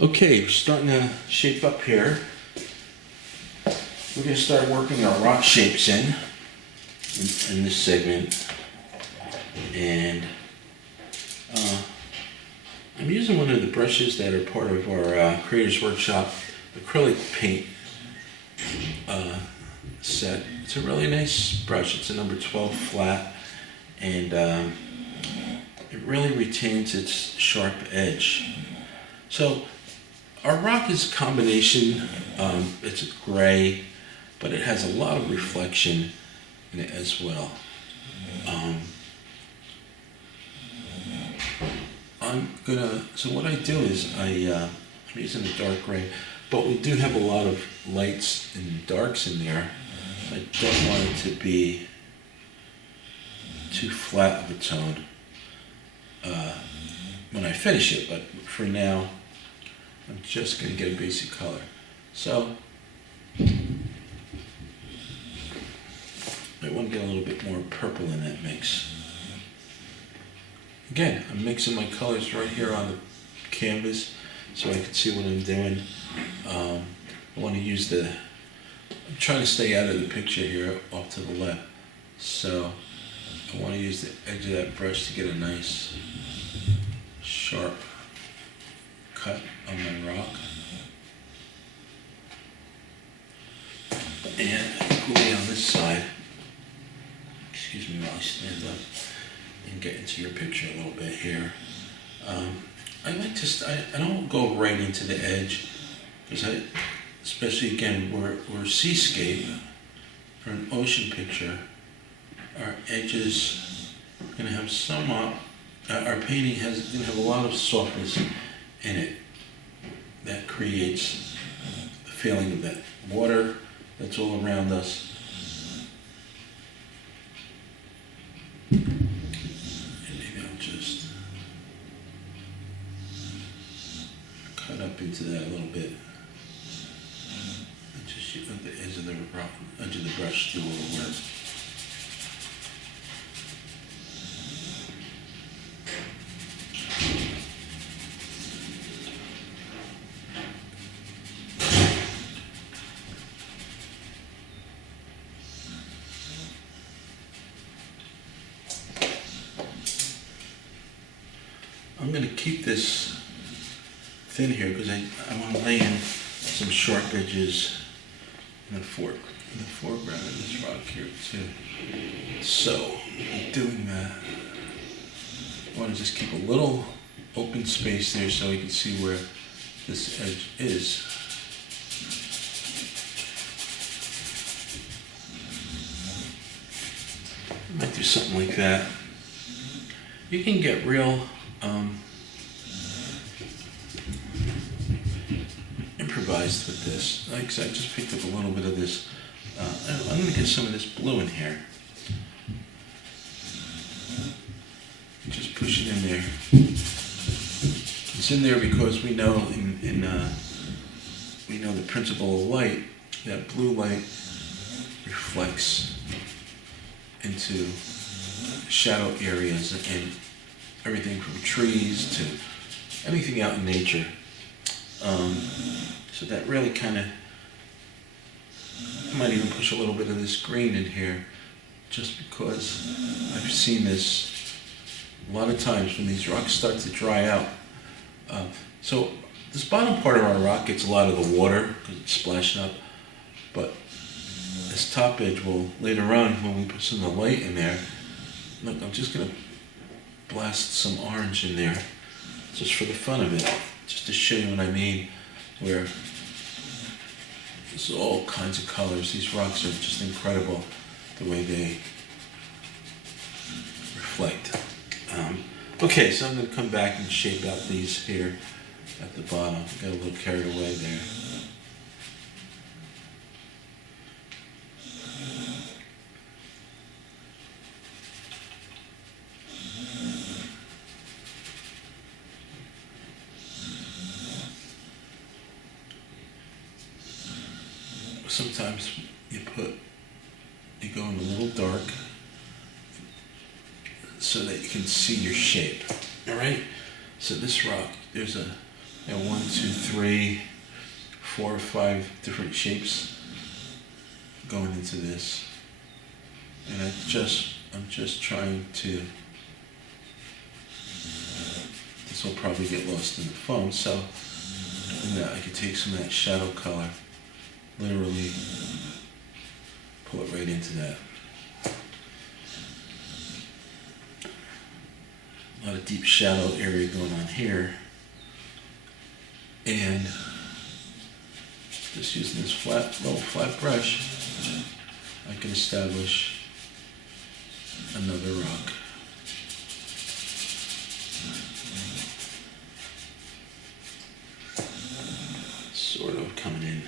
Okay, we're starting to shape up here. We're going to start working our rock shapes in this segment. And I'm using one of the brushes that are part of our Creators Workshop acrylic paint set. It's a really nice brush. It's a number 12 flat, and it really retains its sharp edge. So our rock is a combination. It's a gray, but it has a lot of reflection in it as well. So what I do is I'm using a dark gray, but we do have a lot of lights and darks in there. I don't want it to be too flat of a tone when I finish it, but for now I'm just going to get a basic color. So I want to get a little bit more purple in that mix. Again, I'm mixing my colors right here on the canvas so I can see what I'm doing. I want to use I'm trying to stay out of the picture here off to the left. So I want to use the edge of that brush to get a nice sharp cut on my rock. And equally on this side, excuse me while I stand up and get into your picture a little bit here. I like to, I don't go right into the edge, because especially again, we're seascape or an ocean picture, our edges are going to have somewhat, our painting going to have a lot of softness in it that creates the feeling of that water that's all around us. And maybe I'll just cut up into that a little bit. And just let the edge of the brush do all the work. I'm going to keep this thin here because I want to lay in some sharp edges in the foreground of this rock here too. So, doing that, I want to just keep a little open space there so you can see where this edge is. I might do something like that. You can get real improvised with this. Like I said, I just picked up a little bit of this. I'm going to get some of this blue in here. Just push it in there. It's in there because we know we know the principle of light. That blue light reflects into shadow areas and everything from trees to anything out in nature. So that really kind of, I might even push a little bit of this green in here just because I've seen this a lot of times when these rocks start to dry out. So this bottom part of our rock gets a lot of the water because it's splashing up, but this top edge will, later on when we put some of the light in there, look, I'm just going to blast some orange in there just for the fun of it, just to show you what I mean, where there's all kinds of colors. These rocks are just incredible the way they reflect. Okay, so I'm going to come back and shape out these here at the bottom. Got a little carried away there. Sometimes you go in a little dark so that you can see your shape. All right. So this rock, there's a And 1, 2, 3, 4, 5 different shapes going into this. And I'm just trying to, this will probably get lost in the phone, so I could take some of that shadow color, literally pull it right into that. A lot of deep shadow area going on here. And just using this little flat brush, I can establish another rock. Sort of coming in.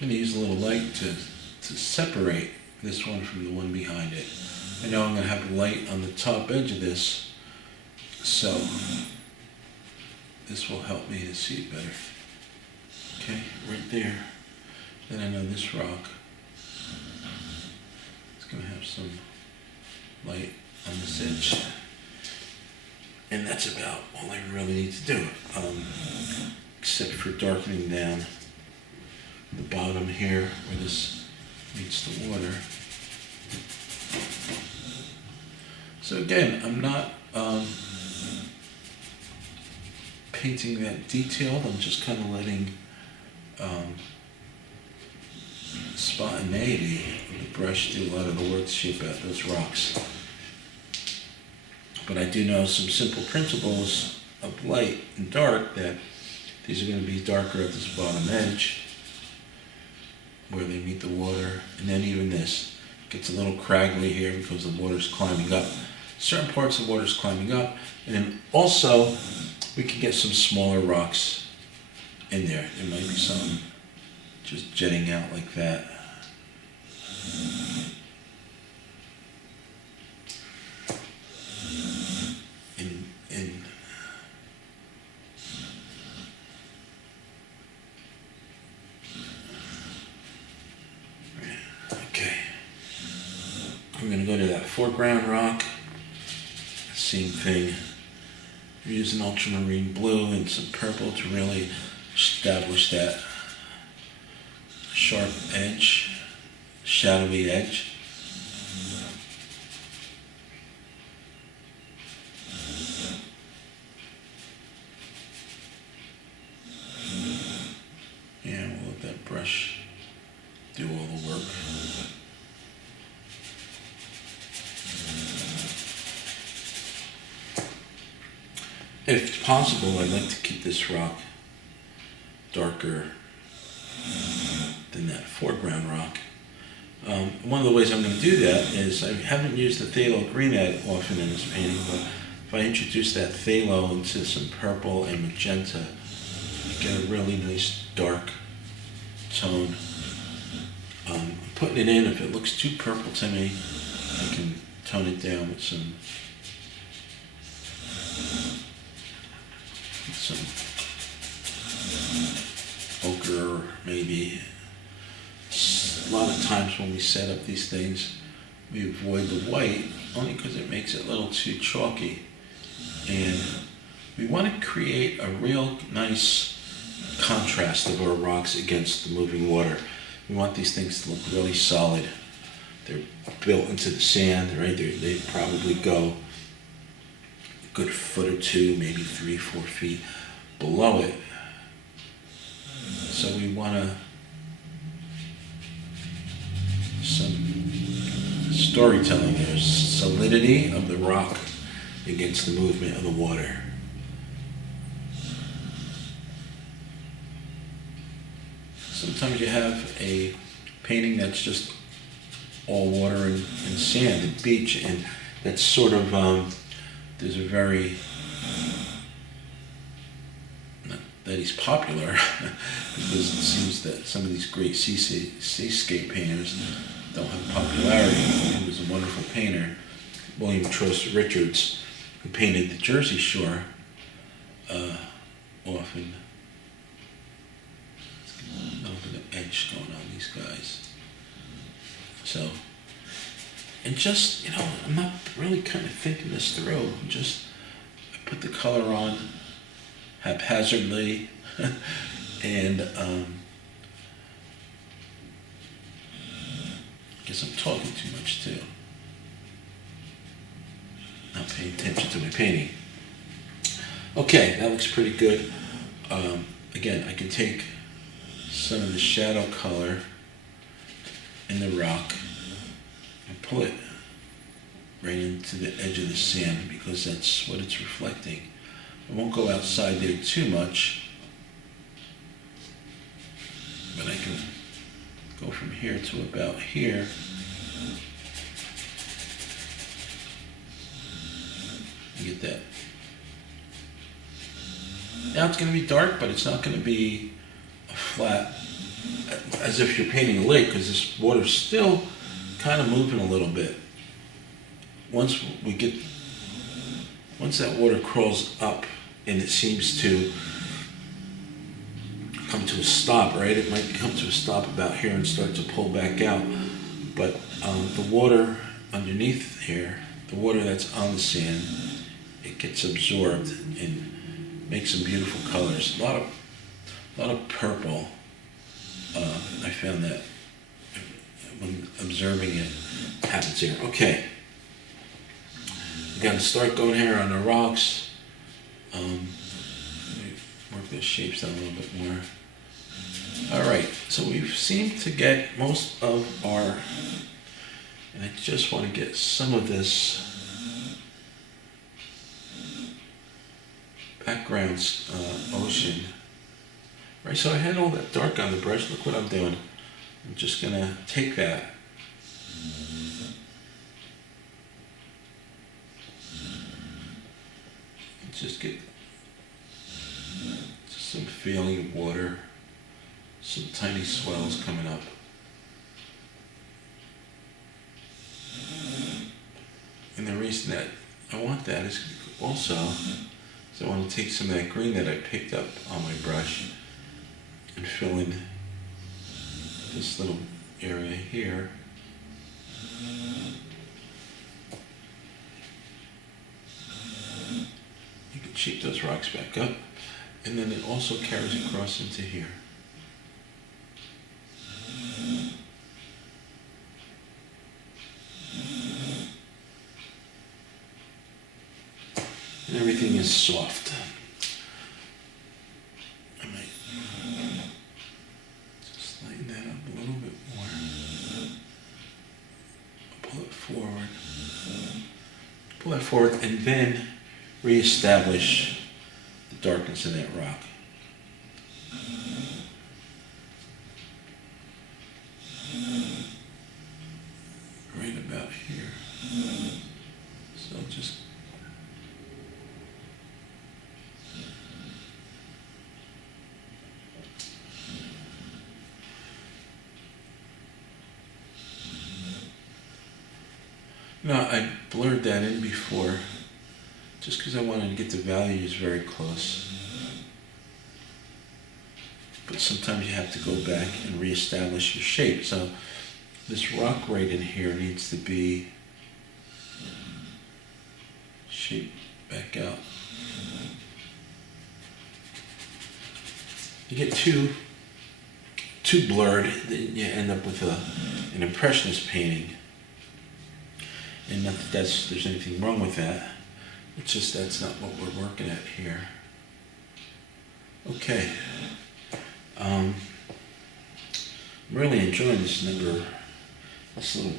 I'm going to use a little light to separate this one from the one behind it. I know I'm going to have light on the top edge of this, so this will help me to see it better. Okay, right there. Then I know this rock is going to have some light on this edge. And that's about all I really need to do, except for darkening down the bottom here where this meets the water. So again, I'm not painting that detailed, I'm just kind of letting spontaneity of the brush do a lot of the work to shape out those rocks. But I do know some simple principles of light and dark, that these are going to be darker at this bottom edge where they meet the water, and then even this gets a little craggly here because the water's climbing up. Certain parts of the water's climbing up, and then also we can get some smaller rocks in there. There might be some just jetting out like that. I'm going to go to that foreground rock, same thing. We're using ultramarine blue and some purple to really establish that sharp edge, shadowy edge. And we'll let that brush do all the work. If possible, I'd like to keep this rock darker than that foreground rock. One of the ways I'm going to do that is, I haven't used the phthalo green that often in this painting, but if I introduce that phthalo into some purple and magenta, you get a really nice dark tone. Putting it in, if it looks too purple to me, I can tone it down with some ochre, maybe. A lot of times when we set up these things, we avoid the white only because it makes it a little too chalky. And we want to create a real nice contrast of our rocks against the moving water. We want these things to look really solid. They're built into the sand, right? They probably go a good foot or two, maybe 3, 4 feet below it. So we want some storytelling. There's solidity of the rock against the movement of the water. Sometimes you have a painting that's just all water and sand and beach, and that's sort of, there's a very, that he's popular because it seems that some of these great seascape painters don't have popularity. He was a wonderful painter. William Trost Richards, who painted the Jersey Shore, often. A little bit of edge going on these guys. So, and just, I'm not really kind of thinking this through. I put the color on haphazardly, and I guess I'm talking too much too. Not paying attention to my painting. Okay, that looks pretty good. Again, I can take some of the shadow color in the rock and pull it right into the edge of the sand because that's what it's reflecting. I won't go outside there too much, but I can go from here to about here. You get that. Now it's going to be dark, but it's not going to be a flat, as if you're painting a lake, because this water's still kind of moving a little bit. Once that water crawls up and it seems to come to a stop, right? It might come to a stop about here and start to pull back out. But the water underneath here, the water that's on the sand, it gets absorbed and makes some beautiful colors. A lot of purple. I found that when observing it happens here. Okay. We got to start going here on the rocks. Let me work those shapes down a little bit more. All right, so we seem to get most of our, and I just want to get some of this background ocean. Right, so I had all that dark on the brush. Look what I'm doing. I'm just gonna take that and just get some feeling of water, some tiny swells coming up. And the reason that I want that is also so I want to take some of that green that I picked up on my brush and fill in this little area here. You can shape those rocks back up, and then it also carries across into here. And everything is soft. I might just lighten that up a little bit more. Pull it forward. Pull that forward and then reestablish the darkness of that rock. Right about here. So just I blurred that in before just because I wanted to get the values very close. But sometimes you have to go back and reestablish your shape. So this rock right in here needs to be shaped back out. You get too blurred, then you end up with an impressionist painting. And not that there's anything wrong with that. It's just that's not what we're working at here. Okay. I'm really enjoying this little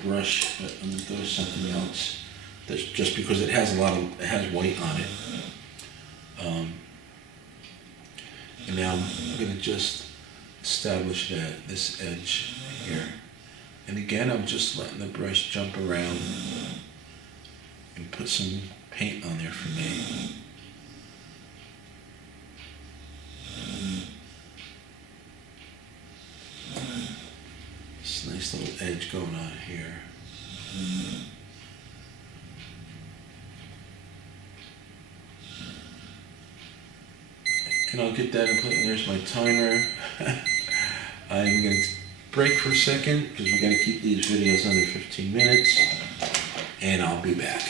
brush, but I'm gonna go with something else. That's just because it has white on it. And now I'm gonna just establish this edge here. And again, I'm just letting the brush jump around and put some paint on there for me. nice little edge going on here. And I'll get that and put, there's my timer. I'm going to break for a second because we got to keep these videos under 15 minutes, and I'll be back.